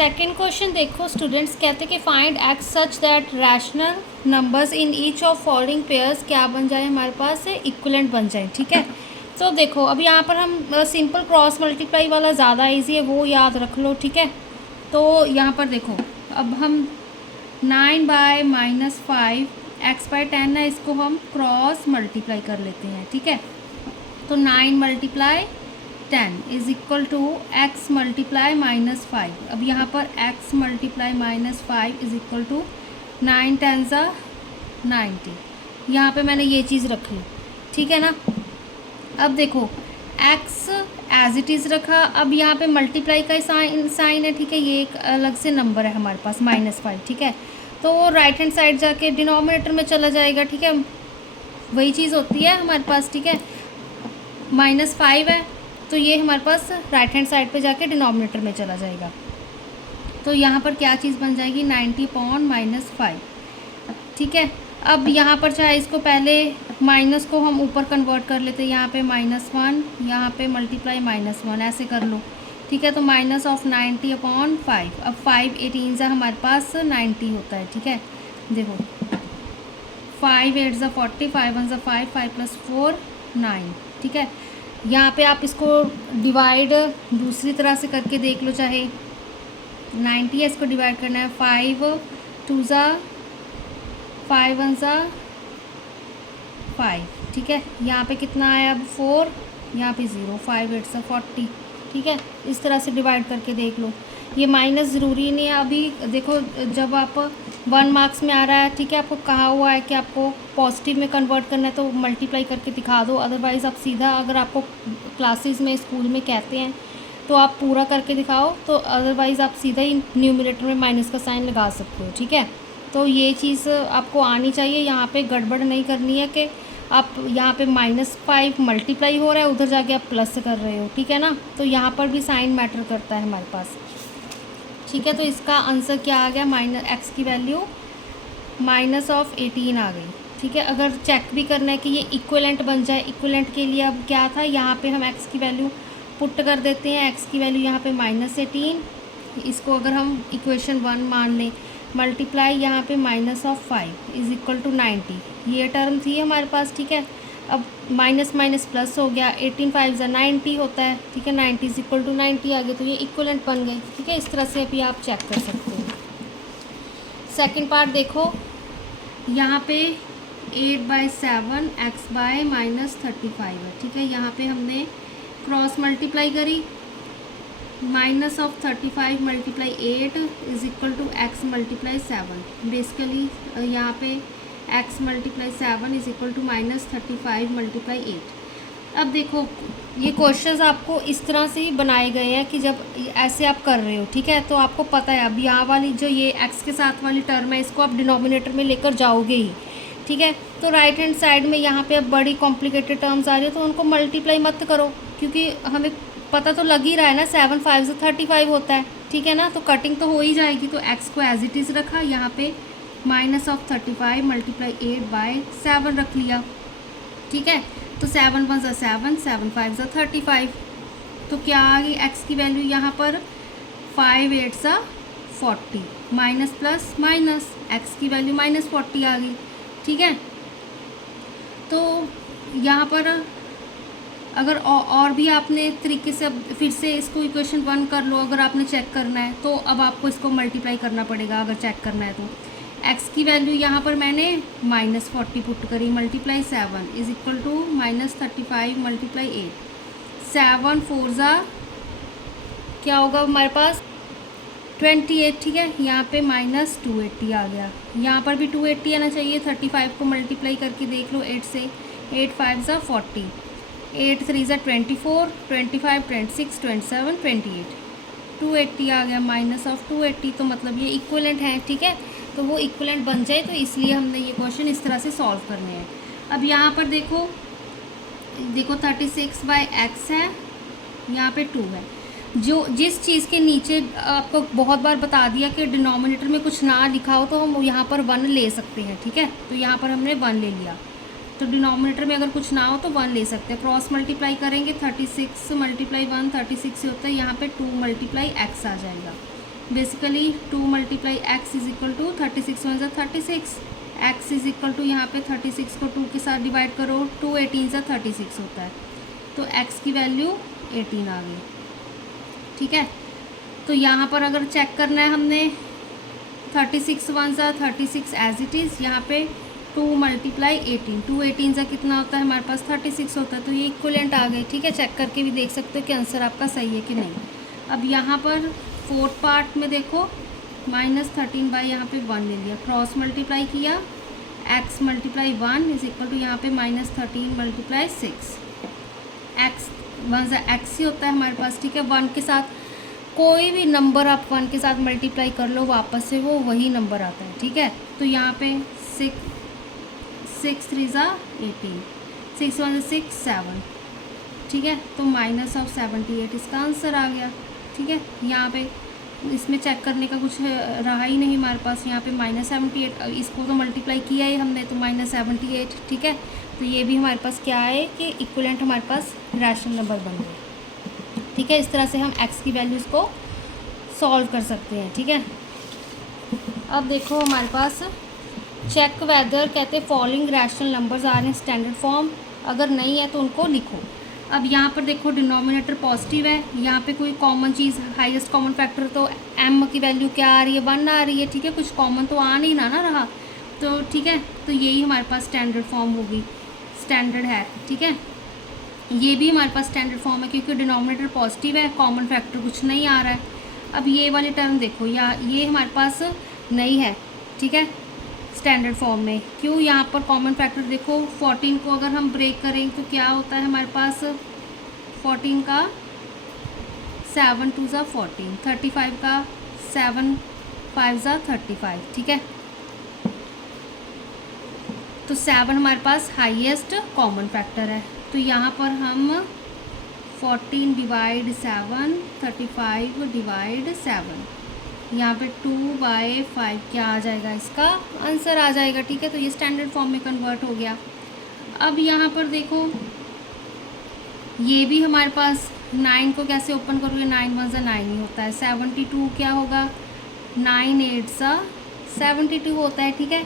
Second question देखो students, कहते हैं कि find x such that rational numbers in each of following pairs क्या बन जाए, हमारे पास इक्विवेलेंट बन जाए। ठीक है, तो देखो अब यहाँ पर हम सिंपल क्रॉस मल्टीप्लाई वाला ज़्यादा इजी है, वो याद रख लो। ठीक है, तो यहाँ पर देखो अब हम 9/-5 x/10 है, इसको हम क्रॉस मल्टीप्लाई कर लेते हैं। ठीक है, तो 9 × 10 is equal to x multiply -5। अब यहाँ पर x multiply -5 is equal to 9 × 90। यहाँ पे मैंने ये चीज़ रखी, ठीक है ना। अब देखो x एज इट इज़ रखा, अब यहाँ पे मल्टीप्लाई का साइन है। ठीक है, ये एक अलग से नंबर है हमारे पास -5। ठीक है, तो वो राइट हैंड साइड जाके डिनोमिनेटर में चला जाएगा। ठीक है, वही चीज़ होती है हमारे पास। ठीक है, -5 है तो ये हमारे पास राइट हैंड साइड पे जाके डिनोमिनेटर में चला जाएगा। तो यहाँ पर क्या चीज़ बन जाएगी, 90/-5। ठीक है, अब यहाँ पर चाहे इसको पहले माइनस को हम ऊपर कन्वर्ट कर लेते हैं, यहाँ पे -1, यहाँ पे मल्टीप्लाई -1 ऐसे कर लो। ठीक है, तो -90/5। अब 5 18 से हमारे पास 90 होता है। ठीक है, देखो 5 8 × 40, 5 1 × 5, 5 + 4 9। ठीक है, यहाँ पे आप इसको डिवाइड दूसरी तरह से करके देख लो, चाहे 90 है, इसको डिवाइड करना है। 5 2 × 5 1 × 5। ठीक है, यहाँ पे कितना आया अब 4, यहाँ पे 0, 5 8 × 40। ठीक है, इस तरह से डिवाइड करके देख लो। ये माइनस ज़रूरी नहीं है। अभी देखो जब आप 1 मार्क्स में आ रहा है, ठीक है, आपको कहा हुआ है कि आपको पॉजिटिव में कन्वर्ट करना है तो मल्टीप्लाई करके दिखा दो। अदरवाइज़ आप सीधा, अगर आपको क्लासेस में स्कूल में कहते हैं तो आप पूरा करके दिखाओ, तो अदरवाइज़ आप सीधा ही न्यूमरेटर में माइनस का साइन लगा सकते हो। ठीक है, तो ये चीज़ आपको आनी चाहिए। यहाँ पे गड़बड़ नहीं करनी है कि आप यहाँ पे -5 मल्टीप्लाई हो रहा है, उधर जाके आप प्लस कर रहे हो। ठीक है ना, तो यहाँ पर भी साइन मैटर करता है हमारे पास। ठीक है, तो इसका आंसर क्या आ गया, x की वैल्यू -18 आ गई। ठीक है, अगर चेक भी करना है कि ये इक्विवेलेंट बन जाए, इक्विवेलेंट के लिए अब क्या था, यहाँ पे हम x की वैल्यू पुट कर देते हैं। x की वैल्यू यहाँ पे -18, इसको अगर हम इक्वेशन 1 मान लें, मल्टीप्लाई यहाँ पे -5 इज इक्वल टू 90, ये टर्म थी हमारे पास। ठीक है, अब माइनस माइनस प्लस हो गया, 18 5 × 90 होता है। ठीक है, 90 इज इक्वल टू 90 आ गए, तो ये इक्विवेलेंट बन गए। ठीक है, इस तरह से अभी आप चेक कर सकते हो। सेकंड पार्ट देखो, यहाँ पे 8/7 x/-35 है। ठीक है, यहाँ पे हमने क्रॉस मल्टीप्लाई करी, -35 × 8 is equal to x × 7। Basically यहाँ पे x × 7 इज इक्वल टू -35 × 8। अब देखो ये क्वेश्चंस आपको इस तरह से ही बनाए गए हैं कि जब ऐसे आप कर रहे हो, ठीक है, तो आपको पता है अब यहाँ वाली जो ये x के साथ वाली टर्म है, इसको आप डिनोमिनेटर में लेकर जाओगे ही। ठीक है, तो राइट हैंड साइड में यहाँ पे अब बड़ी कॉम्प्लिकेटेड टर्म्स आ रही है, तो उनको मल्टीप्लाई मत करो, क्योंकि हमें पता तो लग ही रहा है ना 7 5 से 35 होता है। ठीक है ना, तो कटिंग तो हो ही जाएगी। तो x को एज इट इज़ रखा, यहाँ पे -35 × 8/7 रख लिया। ठीक है, तो 7 1 × 7, 7 5 × 35। तो क्या आ गई x की वैल्यू यहाँ पर 5 8 × 40, माइनस प्लस माइनस, x की वैल्यू -40 आ गई। ठीक है, तो यहाँ पर अगर और भी आपने तरीके से अब फिर से इसको इक्वेशन 1 कर लो, अगर आपने चेक करना है तो अब आपको इसको मल्टीप्लाई करना पड़ेगा। अगर चेक करना है तो x की वैल्यू यहाँ पर मैंने -40 पुट करी, मल्टीप्लाई 7 इज इक्वल टू -35 × 8, 7 4 ज़ा क्या होगा हमारे पास 28। ठीक है, यहाँ पे -280 आ गया, यहाँ पर भी 280 आना चाहिए। 35 को मल्टीप्लाई करके देख लो 8 से, 8 5 ज़ा 40, 8 3 ज़ा 24, 25 26 27 28, 280 आ गया, -280। तो मतलब ये इक्विवेलेंट है। ठीक है, तो वो इक्विवेलेंट बन जाए, तो इसलिए हमने ये क्वेश्चन इस तरह से सॉल्व करने हैं। अब यहाँ पर देखो 36/x है, यहाँ पे 2 है। जो जिस चीज़ के नीचे आपको बहुत बार बता दिया कि डिनोमिनेटर में कुछ ना लिखा हो, तो हम यहाँ पर 1 ले सकते हैं। ठीक है, तो यहाँ पर हमने 1 ले लिया, तो डिनोमिनेटर में अगर कुछ ना हो तो 1 ले सकते हैं। क्रॉस मल्टीप्लाई करेंगे, 36 × 1 36 से होता है, यहाँ पे 2 × x आ जाएगा। Basically 2 multiply x is equal to 36 one ज़ा 36, एक्स इज इक्वल टू यहाँ पे 36 को 2 के साथ डिवाइड करो, 2 18 ज़ा 36 होता है, तो एक्स की वैल्यू 18 आ गई। ठीक है, तो यहाँ पर अगर चेक करना है हमने 36 वन ज़ा 36 एज इट इज़, यहाँ पे 2 मल्टीप्लाई 18, 2 18 ज़ा कितना होता है हमारे पास 36 होता है, तो ये इक्वलेंट आ गई। ठीक है, चेक करके भी देख सकते हो कि आंसर आपका सही है कि नहीं। अब यहाँ पर फोर्थ पार्ट में देखो -13 यहाँ पे 1 ले लिया, क्रॉस मल्टीप्लाई किया, x multiply 1 is equal to यहाँ पे -13 मल्टीप्लाई 6, एक्स वन ज़ा एक्स ही होता है हमारे पास। ठीक है, 1 के साथ कोई भी नंबर आप 1 के साथ मल्टीप्लाई कर लो वापस से वो वही नंबर आता है। ठीक है, तो यहाँ पे 6 3 ज़ा 18, 6 1 6 7। ठीक है, तो -78 इसका आंसर आ गया। ठीक है, यहाँ पे इसमें चेक करने का कुछ रहा ही नहीं हमारे पास, यहाँ पे -78, इसको तो मल्टीप्लाई किया ही हमने, तो -78। ठीक है, तो ये भी हमारे पास क्या है कि इक्विवेलेंट हमारे पास रैशनल नंबर बन गए। ठीक है, इस तरह से हम x की वैल्यूज़ को सॉल्व कर सकते हैं। ठीक है, अब देखो हमारे पास चेक वेदर कहते हैं following rational numbers are in standard form, अगर नहीं है तो उनको लिखो। अब यहाँ पर देखो डिनोमिनेटर पॉजिटिव है, यहाँ पे कोई कॉमन चीज़ हाईएस्ट कॉमन फैक्टर, तो m की वैल्यू क्या आ रही है 1 आ रही है। ठीक है, कुछ कॉमन तो आ नहीं ना रहा, तो ठीक है, तो यही हमारे पास स्टैंडर्ड फॉर्म होगी, स्टैंडर्ड है। ठीक है, ये भी हमारे पास स्टैंडर्ड फॉर्म है क्योंकि डिनोमिनेटर पॉजिटिव है, कॉमन फैक्टर कुछ नहीं आ रहा है। अब ये वाली टर्म देखो, या ये हमारे पास नहीं है। ठीक है, स्टैंडर्ड फॉर्म में क्यों, यहाँ पर कॉमन फैक्टर देखो 14 को अगर हम ब्रेक करें तो क्या होता है हमारे पास, 14 का 7 2 ज़ा 14, 35 का 7 5 ज़ा 35। ठीक है, तो 7 हमारे पास हाईएस्ट कॉमन फैक्टर है, तो यहाँ पर हम 14 डिवाइड 7, 35 डिवाइड 7, यहाँ पे 2/5 क्या आ जाएगा, इसका आंसर आ जाएगा। ठीक है, तो ये स्टैंडर्ड फॉर्म में कन्वर्ट हो गया। अब यहाँ पर देखो ये भी हमारे पास 9 को कैसे ओपन करोगे, 9 1 ज़ा 9 ही होता है, 72 क्या होगा, 9 8 ज़ा 72 होता है। ठीक है,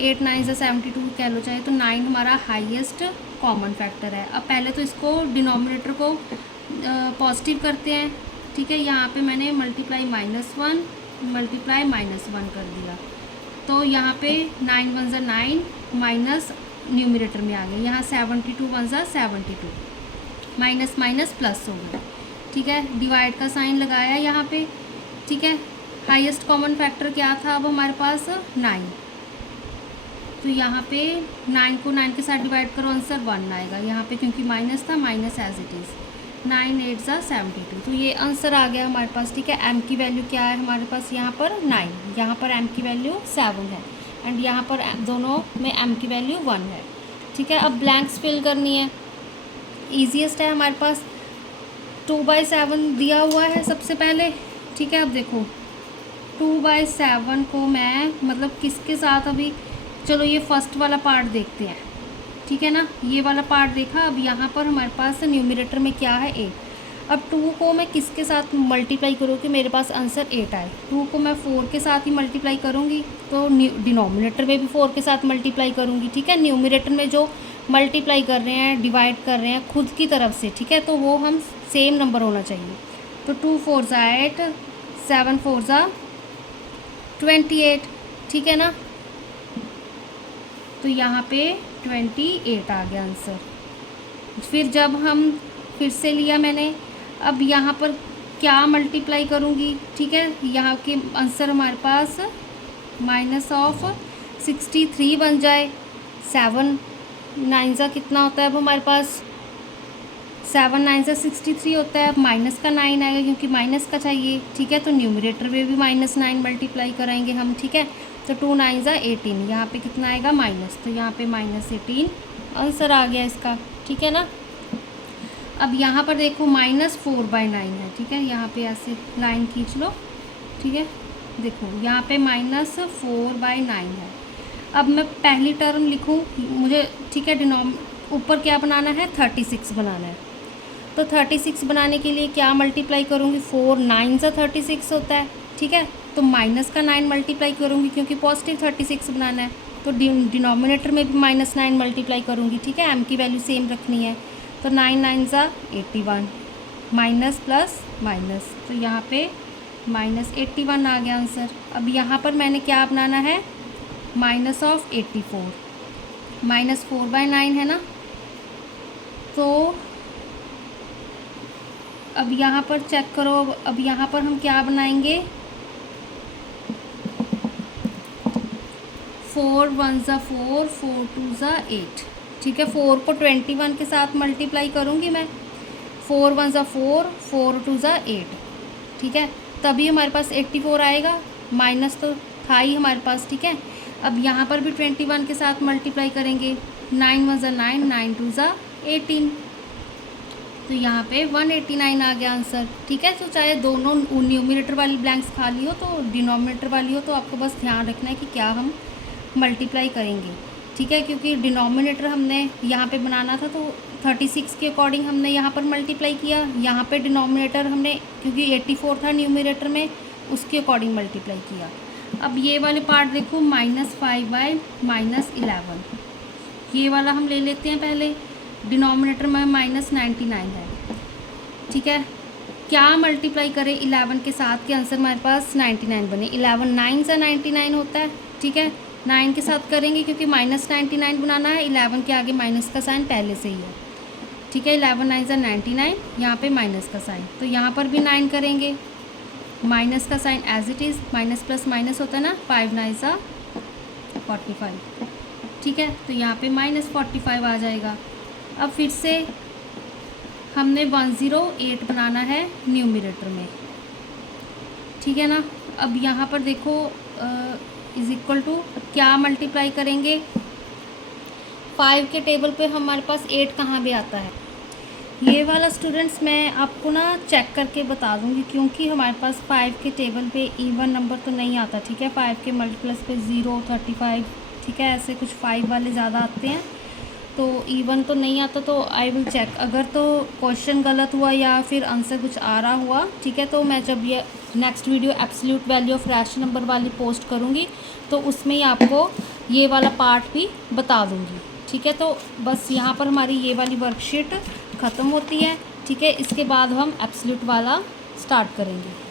8 9 ज़ा 72 कह लो चाहे, तो 9 हमारा हाईएस्ट कॉमन फैक्टर है। अब पहले तो इसको डिनोमिनेटर को पॉजिटिव करते हैं। ठीक है, यहाँ पे मैंने मल्टीप्लाई -1 मल्टीप्लाई -1 कर दिया, तो यहाँ पे 9 1 ज़ा 9 माइनस न्यूमरेटर में आ गया, यहाँ 72 1 ज़ा 72, माइनस माइनस प्लस हो गया। ठीक है, डिवाइड का साइन लगाया यहाँ पे। ठीक है, हाईएस्ट कॉमन फैक्टर क्या था अब हमारे पास 9, तो यहाँ पे 9 को 9 के साथ डिवाइड करो, आंसर 1 आएगा। यहाँ पे क्योंकि माइनस था, माइनस एज इट इज़, 9 8 ज़ा 72, तो ये आंसर आ गया हमारे पास। ठीक है, m की वैल्यू क्या है हमारे पास, यहाँ पर 9, यहाँ पर m की वैल्यू 7 है, एंड यहाँ पर दोनों में m की वैल्यू 1 है। ठीक है, अब ब्लैंक्स फिल करनी है, ईजीएस्ट है हमारे पास, 2/7 दिया हुआ है सबसे पहले। ठीक है, अब देखो 2/7 को मैं मतलब किसके साथ, अभी चलो ये फर्स्ट वाला पार्ट देखते हैं। ठीक है ना, ये वाला पार्ट देखा। अब यहाँ पर हमारे पास न्यूमरेटर में क्या है 8। अब 2 को मैं किसके साथ मल्टीप्लाई करूँ कि मेरे पास आंसर 8 आए, 2 को मैं 4 के साथ ही मल्टीप्लाई करूँगी, तो डिनोमिनेटर में भी 4 के साथ मल्टीप्लाई करूँगी। ठीक है, न्यूमरेटर में जो मल्टीप्लाई कर रहे हैं, डिवाइड कर रहे हैं खुद की तरफ से, ठीक है, तो वो हम सेम नंबर होना चाहिए। तो 2 4 ज़ा 8, 7 4 ज़ा 28। ठीक है ना, तो यहाँ पे 28 आ गया आंसर। फिर जब हम फिर से लिया मैंने, अब यहाँ पर क्या मल्टीप्लाई करूँगी। ठीक है, यहाँ के आंसर हमारे पास -63 बन जाए, 7 9 ज़ा कितना होता है अब हमारे पास, 7 9 ज़ा 63 होता है। अब माइनस का 9 आएगा क्योंकि माइनस का चाहिए। ठीक है, तो न्यूमरेटर में भी -9 मल्टीप्लाई कराएंगे हम। ठीक है, तो 2 9 ज़ा 18, यहाँ पे कितना आएगा माइनस, तो यहाँ पे -18 आंसर आ गया इसका। ठीक है ना, अब यहाँ पर देखो -4/9 है। ठीक है, यहाँ पे ऐसे लाइन खींच लो। ठीक है, देखो यहाँ पे -4/9 है। अब मैं पहली टर्म लिखूँ मुझे, ठीक है, ऊपर क्या बनाना है, 36 बनाना है। तो 36 बनाने के लिए क्या मल्टीप्लाई करूँगी, 4 9 ज़ा 36 होता है। ठीक है। तो माइनस का 9 मल्टीप्लाई करूँगी क्योंकि पॉजिटिव 36 बनाना है, तो डिनोमिनेटर में भी -9 मल्टीप्लाई करूँगी, ठीक है। m की वैल्यू सेम रखनी है, तो 9 9 ज़ा 81, माइनस प्लस माइनस, तो यहाँ पे -81 आ गया आंसर। अब यहाँ पर मैंने क्या बनाना है, माइनस ऑफ 84, -4/9 है ना। तो अब यहाँ पर चेक करो, अब यहाँ पर हम क्या बनाएंगे, 4 1 ज़ा 4, 4 2 ज़ा 8, ठीक है। 4 को 21 के साथ मल्टीप्लाई करूँगी मैं, 4 1 ज़ा 4, 4 2 ज़ा 8, ठीक है। तभी हमारे पास 84 आएगा, माइनस तो था ही हमारे पास, ठीक है। अब यहाँ पर भी 21 के साथ मल्टीप्लाई करेंगे, 9 1 ज़ा 9, 9 2 ज़ा 18, तो यहाँ पे 189 आ गया आंसर, ठीक है। तो चाहे दोनों न्यूमरेटर वाली ब्लैंक्स खाली हो तो डिनोमिनेटर वाली हो, तो आपको बस ध्यान रखना है कि क्या हम मल्टीप्लाई करेंगे, ठीक है। क्योंकि डिनोमिनेटर हमने यहाँ पे बनाना था, तो 36 के अकॉर्डिंग हमने यहाँ पर मल्टीप्लाई किया, यहाँ पे डिनोमिनेटर हमने क्योंकि 84 था न्यूमरेटर में, उसके अकॉर्डिंग मल्टीप्लाई किया। अब ये वाले पार्ट देखो, -5/-11, ये वाला हम ले लेते हैं पहले। डिनोमिनेटर में -99 है, ठीक है। क्या मल्टीप्लाई करें 11 के साथ कि आंसर हमारे पास 99 बने, 11 9 सा 99 होता है, ठीक है। 9 के साथ करेंगे क्योंकि -99 बनाना है, 11 के आगे माइनस का साइन पहले से ही है, ठीक है। 11 9 सा 99, यहाँ पे माइनस का साइन, तो यहाँ पर भी 9 करेंगे, माइनस का sign as it is, minus plus minus होता है ना, 5 9 सा 45, ठीक है। तो यहाँ पे -45 आ जाएगा। अब फिर से हमने 108 बनाना है न्यूमरेटर में, ठीक है ना। अब यहाँ पर देखो इज़ इक्वल टू क्या मल्टीप्लाई करेंगे, 5 के टेबल पे हमारे पास 8 कहाँ भी आता है, ये वाला स्टूडेंट्स मैं आपको ना चेक करके बता दूँगी, क्योंकि हमारे पास 5 के टेबल पे इवन नंबर तो नहीं आता, ठीक है। 5 के मल्टीप्लस पे 0 35, ठीक है, ऐसे कुछ 5 वाले ज़्यादा आते हैं, तो इवन तो नहीं आता। तो आई विल चेक, अगर तो क्वेश्चन गलत हुआ या फिर आंसर कुछ आ रहा हुआ, ठीक है, तो मैं जब ये next video absolute value of rational number वाली पोस्ट करूँगी, तो उसमें ही आपको ये वाला पार्ट भी बता दूँगी, ठीक है। तो बस यहाँ पर हमारी ये वाली वर्कशीट ख़त्म होती है, ठीक है। इसके बाद हम एब्सोल्यूट वाला स्टार्ट करेंगे।